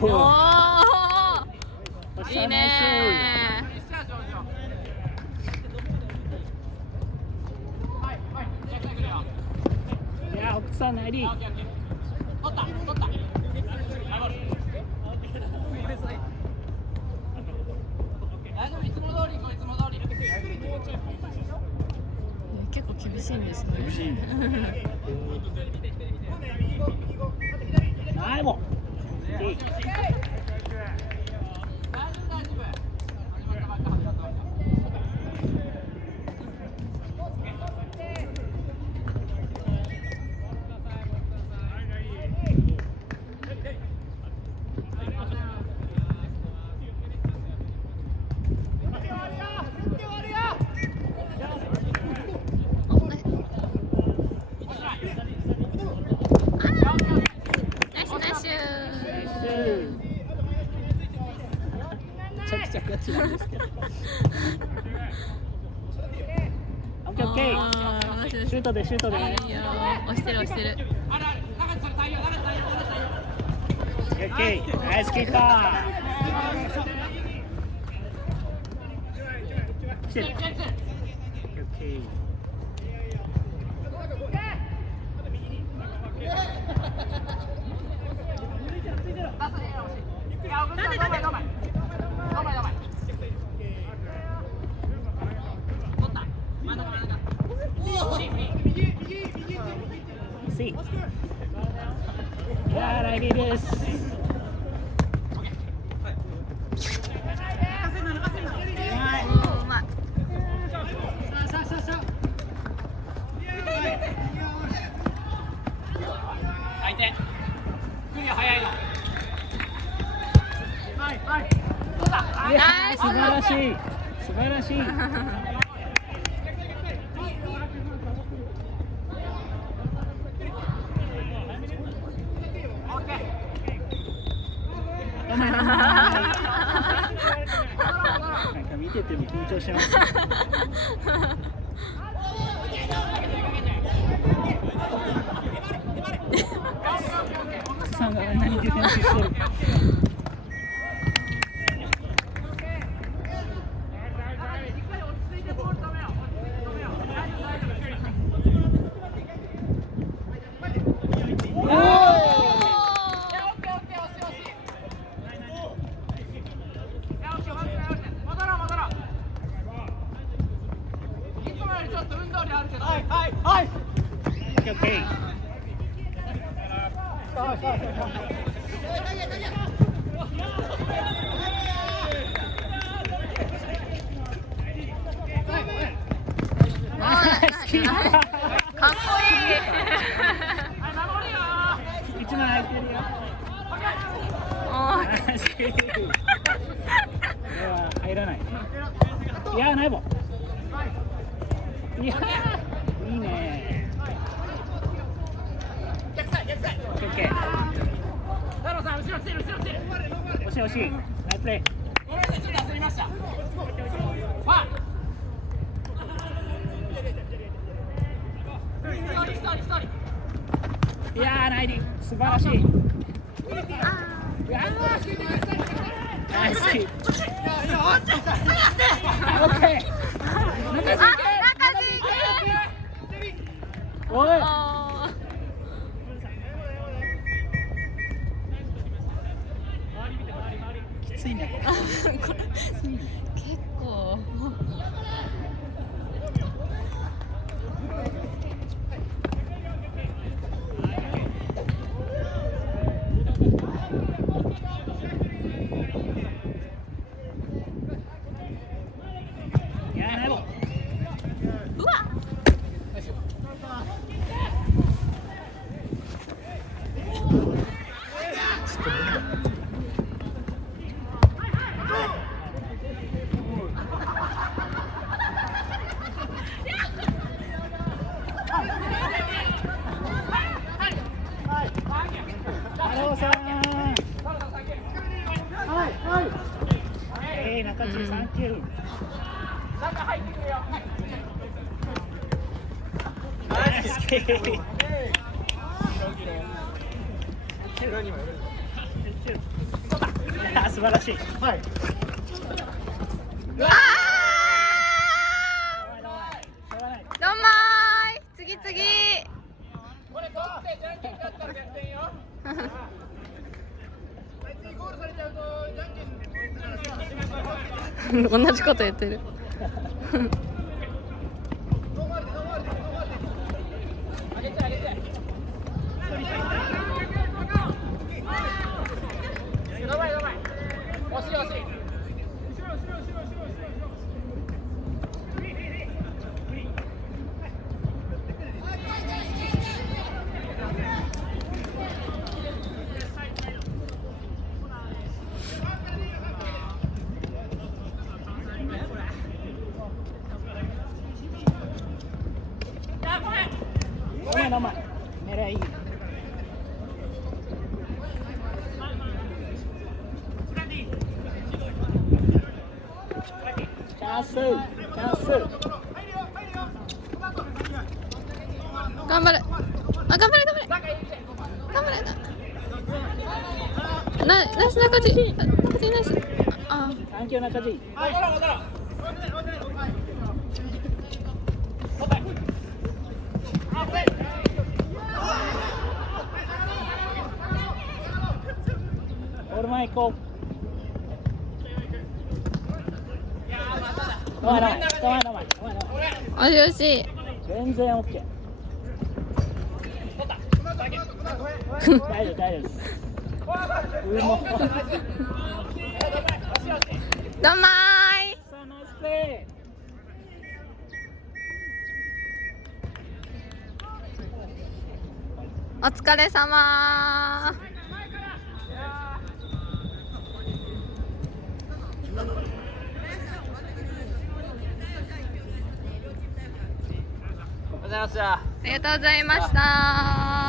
いいねいや奥さんなり。結構厳しいんですね。厳しい。はいもう。いい。めちゃくちゃガチなんですけど。オッケーオッケー。シュートでシュートで。いいよ。押してる押してる。オッケー。ナイスキーパー。来てる。オッケーオッケー。いやーライリーです。相手クリア早いの。素晴らしい素晴らしい。なんか見てても緊張します。さんがあんなにディフェンスしてる。かっこいい。一枚空いてるよ。これは入らないね。いやないもん。いやいいね。オッケー。惜しい惜しい。ナイスプレー。いやーナイリー素晴らしい。ナイスキー。オッケー。おい。きついね。これ結構。中中サンキュー。中入ってくれよ。ナイスキー。後ろにもいる。素晴らしい。はい。あー、どんまーい。次次。これ取ってじゃんけん勝ったら逆転よ。同じこと言ってる。上げて上げて。やばいやばい。惜しい惜しい。飲ま狙いいい。チャンスチャンス。頑張れ。あ、頑張れ頑張れ。頑張れな。ナイス中地。中地ナイス。あ。サンキュー中地。オールマイ行こう。止まらない。おしよし。全然オッケー。大丈夫大丈夫です。うも。どんまーい。さあナイスプレお疲れ様。おはようございました。ありがとうございました。